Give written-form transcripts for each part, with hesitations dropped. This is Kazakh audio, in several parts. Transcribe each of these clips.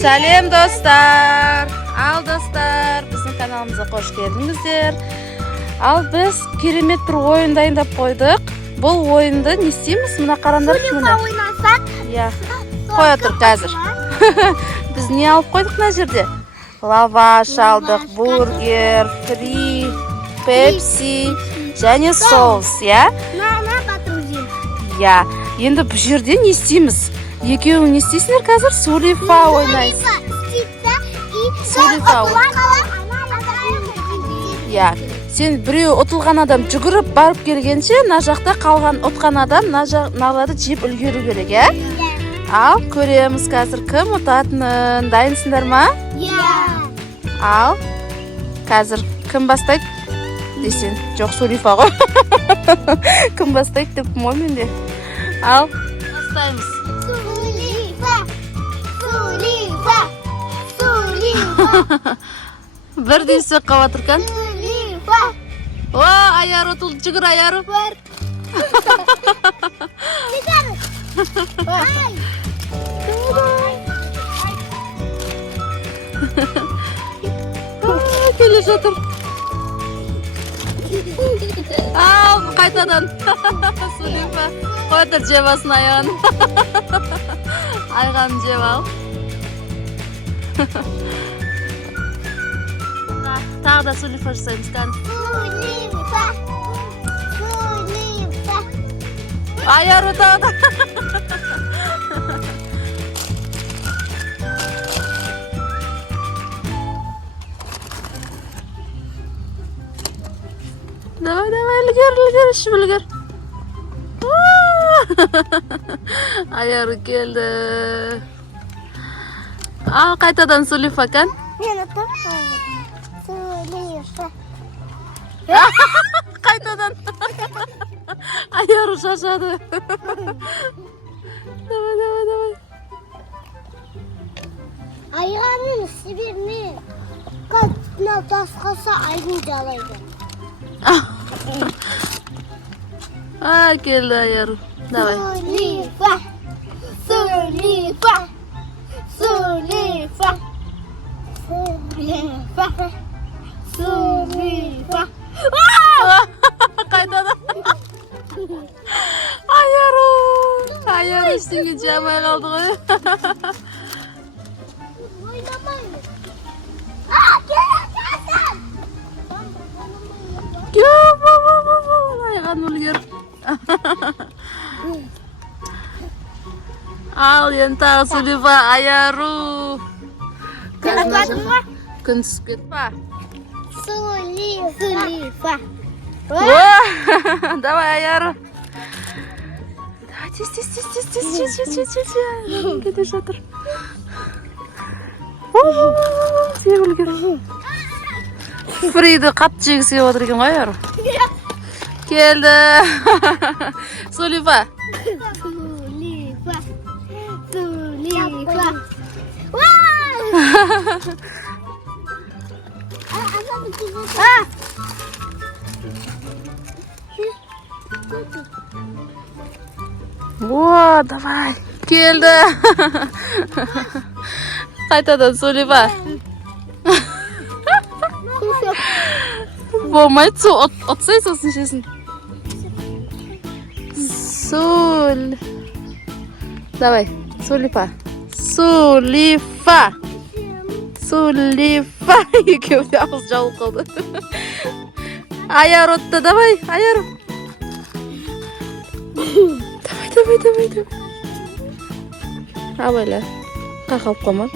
Сәлем достар. Ал достар, біздің каналымызға қош келдіңіздер. Ал біз керемет бір ойын дайындап қойдық. Бұл ойынды не істейміз? Мына қараңдар. Сулифа ойнасақ. Иә. Қоя тұр қазір. Біз не алып қойдық мына жерде? Лаваш алдық, бургер, фри, пепси және соус, иә? Нана батырузин. Иә. Енді бұл жерде не істейміз? Екеуің не істейсіңдер қазір? Сулифа ойнайсың. Сулифа Иә. Сен біреу ұтылған адам жүгіріп барып келгенше, мына жақта қалған ұтқан адам мыналарды жеп үлгеру керек, иә? Ал көреміз қазір кім ұтатынын. Дайынсыңдар ма? Иә. Ал қазір кім бастайды десең? Жоқ, Сулифа ғой. Кім бастайды деп ой менде. Ал бастаймыз. Бір десе қаватыр кән? О, аяр ұтылды, жүгір аяру. Келе жатыр. Ал, қайтадан. Сулифа, қойдыр жебасын аяғын. Айғанын жеп ал. Тағы да Сулифа жасаймыз кән. Аяр ұтады. Давай, ілгер, ішіп ілгер. Аяры келді. Ал, қайтадан Сулифа кән? Мен ұтып Сулифа. Қайтадан. Аяры шашады. Давай. Айғанын себебіне қатына басқаса айғын жалайды. Келді аяры. Давай. Сулифа. Қайтадан. Аяры ештеңе жамай қалды ғой. Ойнамайды. Айған үлгер. Ал, енді тағы Сулифа, аяру. Күн түсіп кетті ба? Сулифа. Давай, аяру. Давай, тез. Кете жатыр. Сеп үлгер. Фриді қатты жегісі отыр екен ғой, аяру. Келді. Сулифа. О, давай. Келді. Қайтадан Сулифа. Болмайды, су отсай сосын шесін. Давай, Сулифа. Сулифа. Екеуі ауыз жауып қалды. Аяр отты, давай, аяр. Давай. Абайла, қақалып қалма.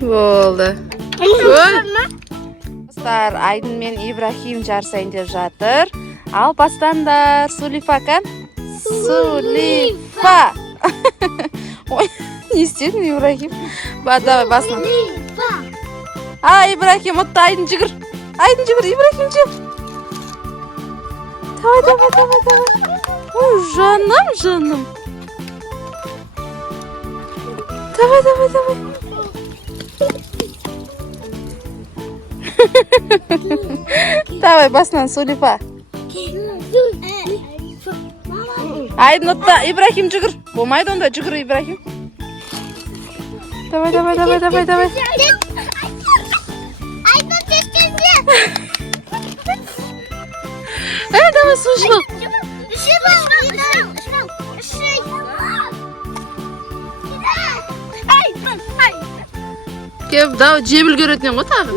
Болды. Достар, Айдын мен Ибрахим жарысайын деп жатыр. Ал бастаңдар. Сулифа кән? Сулифа. Ой, не істедің, Ибрахим? Давай, басынан. Ибрахим, ұтты, Айдын жүгір. Ибрахим жүр. Давай. Ой, жаным. Давай. Давай, басынан, Сулифа. Айдын отта. Ибрахим жүгір. Болмайды онда, жүгір Ибрахим. Давай. Айдын тескенде. Давай су ішіп ал. Кеп, дау жеп үлгеретінен ғой тағы.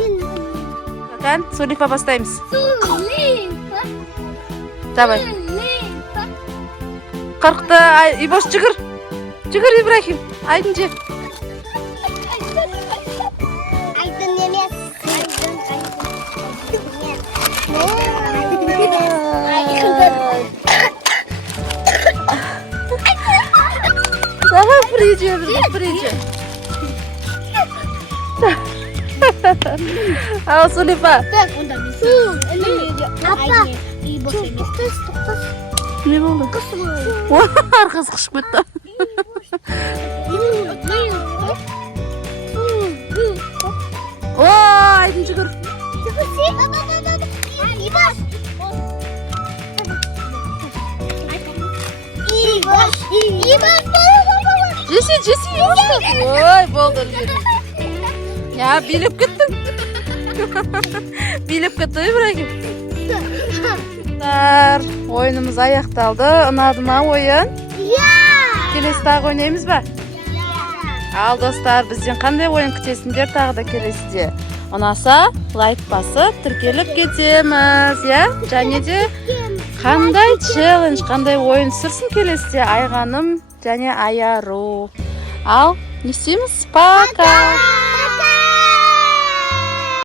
Кан, Сулифа бастаймыз. Давай. Қырықты, Ибош жүгір. Жүгір Ибрахим. Айдын жеп. Айдын емес. Давай придем. Ал Сулифа. Апа. Не болды? Арқасы қышып кетті. Айдын жүгір. Жесе, ой, болды. Я билеп кеттің. Билеп кетті, Ибрахим. Ойынымыз аяқталды. Ұнады ма ойын? Келесі тағы ойнаймыз ба? Ал достар, бізден қандай ойын күтесіңдер тағы да келесіде. Ұнаса, лайк басып, тіркеліп кетеміз, я? Және де қандай челлендж, қандай ойын сүрсін келесіде Айғаным және Аяру. Ал, не істейміз? Пока!